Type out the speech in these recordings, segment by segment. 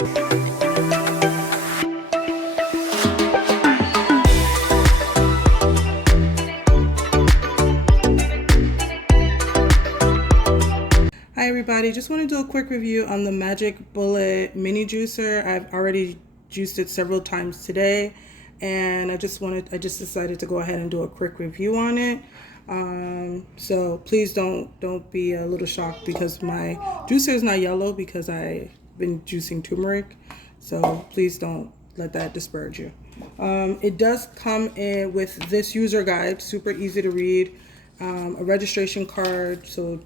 Hi everybody, just want to do a quick review on the Magic Bullet mini juicer. I've already juiced it several times today, and I just decided to go ahead and do a quick review on it. So please don't be a little shocked because my juicer is not yellow because I've been juicing turmeric. So please don't let that discourage you. It does come in with this user guide, super easy to read, a registration card. So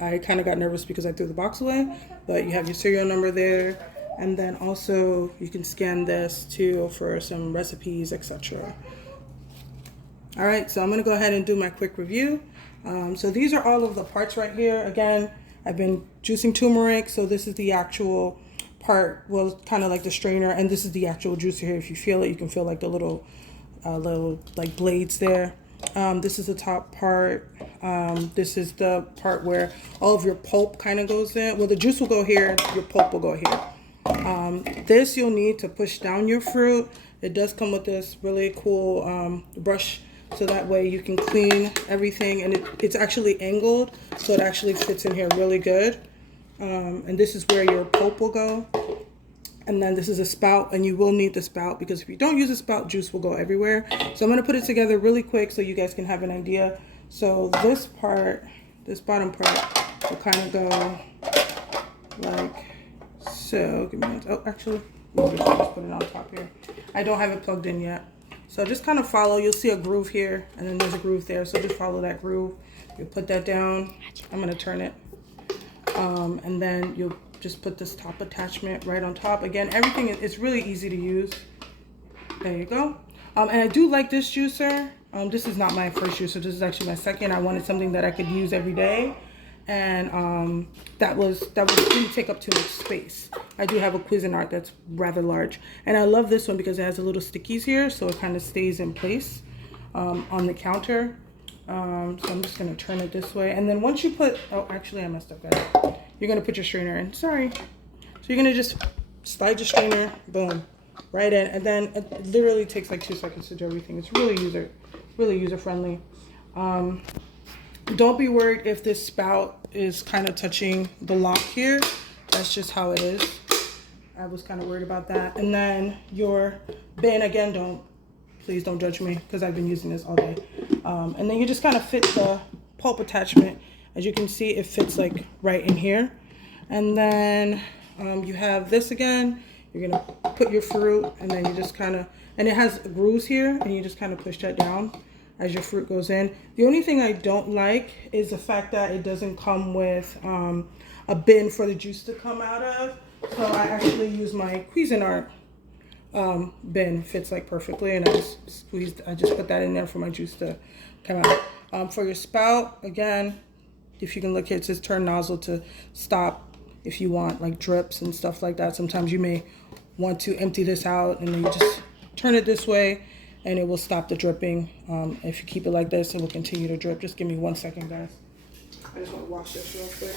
I kind of got nervous because I threw the box away, but you have your serial number there, and then also you can scan this too for some recipes, etc. All right, so I'm gonna go ahead and do my quick review. So these are all of the parts right here. Again, I've been juicing turmeric, so this is the actual part, well, kind of like the strainer, and this is the actual juicer here. If you feel it, you can feel like the little like blades there. This is the top part. This is the part where all of your pulp kind of goes in. Well, the juice will go here, your pulp will go here. This you'll need to push down your fruit. It does come with this really cool brush, so that way you can clean everything, and it's actually angled, so it actually fits in here really good. And this is where your pulp will go. And then this is a spout, and you will need the spout because if you don't use a spout, juice will go everywhere. So I'm going to put it together really quick so you guys can have an idea. So this part, this bottom part, will kind of go like so. Give me one. Oh, actually, let me just put it on top here. I don't have it plugged in yet. So just kind of follow. You'll see a groove here, and then there's a groove there. So just follow that groove. You'll put that down. I'm going to turn it. And then you'll just put this top attachment right on top. Again, everything is really easy to use. There you go. And I do like this juicer. This is not my first juicer. This is actually my second. I wanted something that I could use every day, and that didn't take up too much space. I do have a Cuisinart that's rather large, and I love this one because it has a little stickies here, so it kind of stays in place on the counter. So I'm just gonna turn it this way, and then once you put, oh, actually I messed up, guys. You're gonna put your strainer in, sorry. So you're gonna just slide your strainer, boom, right in, and then it literally takes like 2 seconds to do everything. It's really user friendly. Don't be worried if this spout is kind of touching the lock here. That's just how it is. I was kind of worried about that. And then your bin, again, please don't judge me because I've been using this all day. And then you just kind of fit the pulp attachment. As you can see, it fits like right in here. And then you have this again. You're gonna put your fruit, and then you just kind of, and it has grooves here, and you just kind of push that down as your fruit goes in. The only thing I don't like is the fact that it doesn't come with a bin for the juice to come out of. So I actually use my Cuisinart bin. Fits like perfectly, and I just put that in there for my juice to come out. For your spout, again, if you can look here, it says turn nozzle to stop if you want like drips and stuff like that. Sometimes you may want to empty this out, and then you just turn it this way and it will stop the dripping. If you keep it like this, it will continue to drip. Just give me 1 second, guys. I just want to wash this real quick.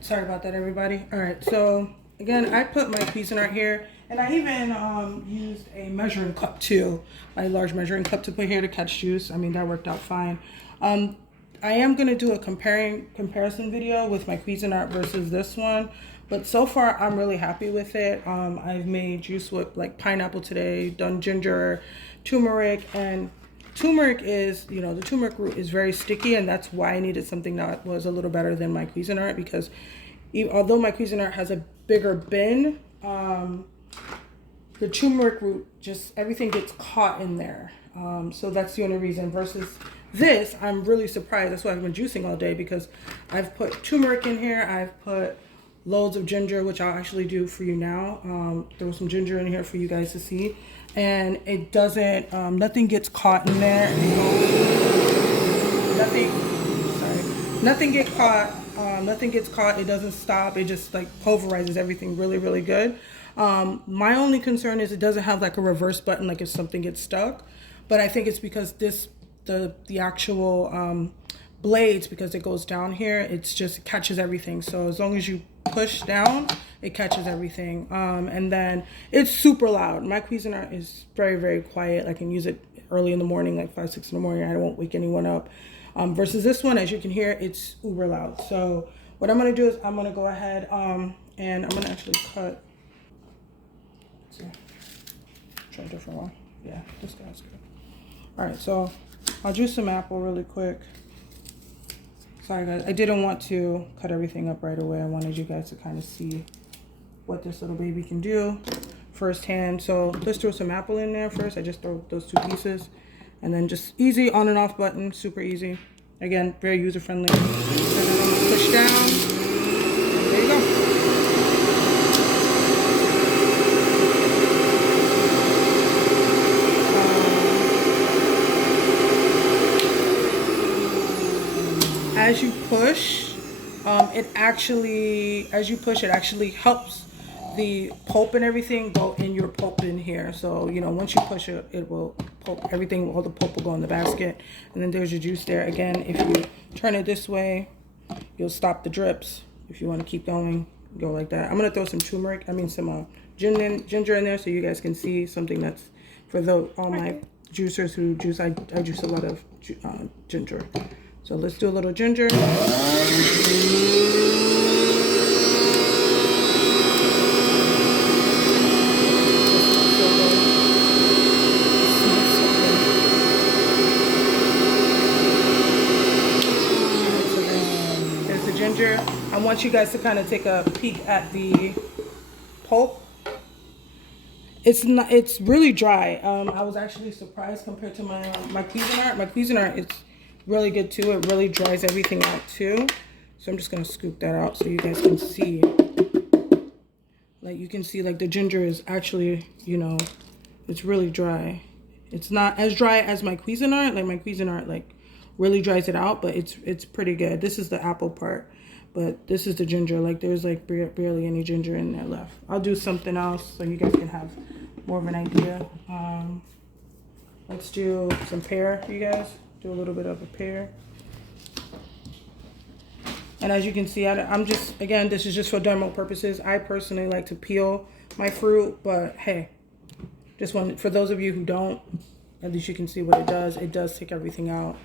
Sorry about that, everybody. All right, so again, I put my Cuisinart here, and I even used a measuring cup too, a large measuring cup to put here to catch juice. I mean, that worked out fine. I am gonna do a comparison video with my Cuisinart versus this one, but so far I'm really happy with it. I've made juice with like pineapple today, done ginger, turmeric, and turmeric is, the turmeric root is very sticky, and that's why I needed something that was a little better than my Cuisinart, because although my Cuisinart has a bigger bin, the turmeric root, just everything gets caught in there. So that's the only reason. Versus this, I'm really surprised. That's why I've been juicing all day, because I've put turmeric in here. I've put loads of ginger, which I'll actually do for you nothrow some ginger in here for you guys to see. And it doesn't, nothing gets caught in there. Nothing get caught Nothing gets caught. It doesn't stop. It just like pulverizes everything really, really good. My only concern is it doesn't have like a reverse button, like if something gets stuck. But I think it's because the actual blades, because it goes down here, it's just, it catches everything. So as long as you push down, it catches everything. And then it's super loud. My Cuisinart is very, very quiet. I can use it early in the morning, like 5, 6 in the morning. I won't wake anyone up. Versus this one, as you can hear, it's uber loud. So what I'm gonna do is I'm gonna go ahead and I'm gonna actually cut. Let's see. Try a different one. Yeah, this guy's good. All right, so I'll juice some apple really quick. Sorry guys, I didn't want to cut everything up right away. I wanted you guys to kind of see what this little baby can do firsthand. So let's throw some apple in there first. I just throw those 2 pieces, and then just easy on and off button, super easy. Again, very user friendly. And then I'm gonna push down. There you go. As you push, as you push, it actually helps the pulp and everything go in your pulp in here. So, you know, once you push it, it will pulp everything, all the pulp will go in the basket. And then there's your juice there. Again, if you turn it this way, you'll stop the drips. If you want to keep going, go like that. I'm going to throw some some ginger in there so you guys can see something that's for all my juicers who juice. I juice a lot of ginger. So let's do a little ginger. There's the ginger. I want you guys to kind of take a peek at the pulp. It's really dry. I was actually surprised compared to my Cuisinart. My Cuisinart, it's really good too. It really dries everything out too. So I'm just gonna scoop that out so you guys can see. Like you can see, like the ginger is actually, you know, it's really dry. It's not as dry as my Cuisinart. Like my Cuisinart like really dries it out, but it's pretty good. This is the apple part, but this is the ginger. Like there's like barely any ginger in there left. I'll do something else so you guys can have more of an idea. Let's do some pear, you guys. Do a little bit of a pear. And as you can see, I'm just, again, this is just for demo purposes. I personally like to peel my fruit, but hey, just for those of you who don't, at least you can see what it does. It does take everything out.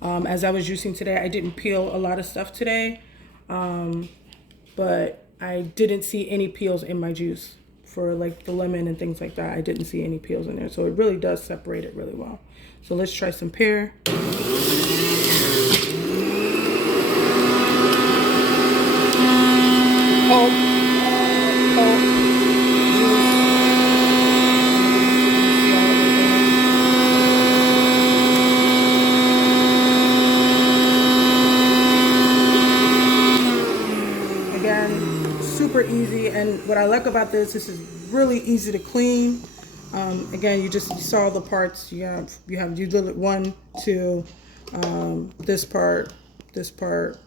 As I was juicing today, I didn't peel a lot of stuff today, but I didn't see any peels in my juice for like the lemon and things like that. I didn't see any peels in there. So it really does separate it really well. So let's try some pear. Again, super easy. And what I like about this is really easy to clean. Again, you saw the parts. You did 1, 2, this part,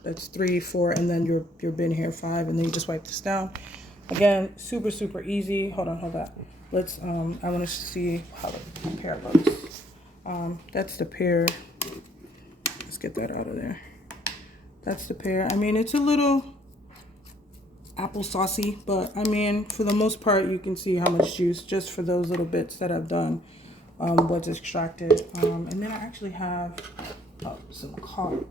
that's 3, 4, and then your bin here 5, and then you just wipe this down. Again, super, super easy. Hold on. Let's, I want to see how the pear looks. That's the pear. Let's get that out of there. That's the pear. I mean, it's a little apple saucy, but I mean, for the most part, you can see how much juice just for those little bits that I've done was extracted. And then I actually have some cotton.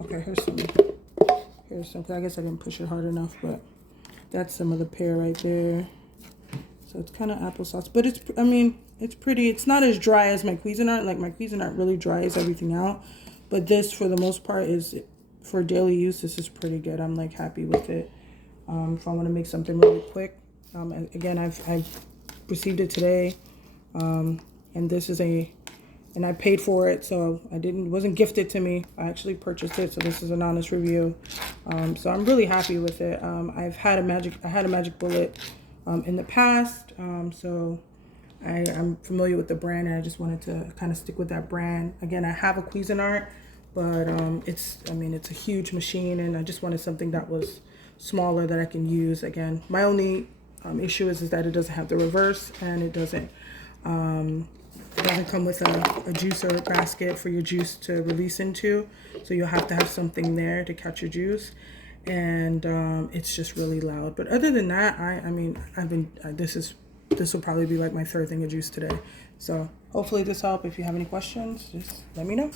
Okay, here's some, cause I guess I didn't push it hard enough, but that's some of the pear right there. So it's kind of applesauce, but it's pretty. It's not as dry as my Cuisinart. Like my Cuisinart really dries everything out, but this for the most part is, for daily use, this is pretty good. I'm like happy with it. If I want to make something really quick, again, I've received it today, and this is and I paid for it, so it wasn't gifted to me. I actually purchased it, so this is an honest review. So I'm really happy with it. I had a Magic Bullet in the past, so I'm familiar with the brand, and I just wanted to kind of stick with that brand. Again, I have a Cuisinart, but it's a huge machine, and I just wanted something that was smaller that I can use. Again, my only issue is that it doesn't have the reverse, and it doesn't come with a juicer basket for your juice to release into, so you'll have to have something there to catch your juice, and it's just really loud. But other than that, this will probably be like my third thing of juice today. So hopefully this helped. If you have any questions, just let me know.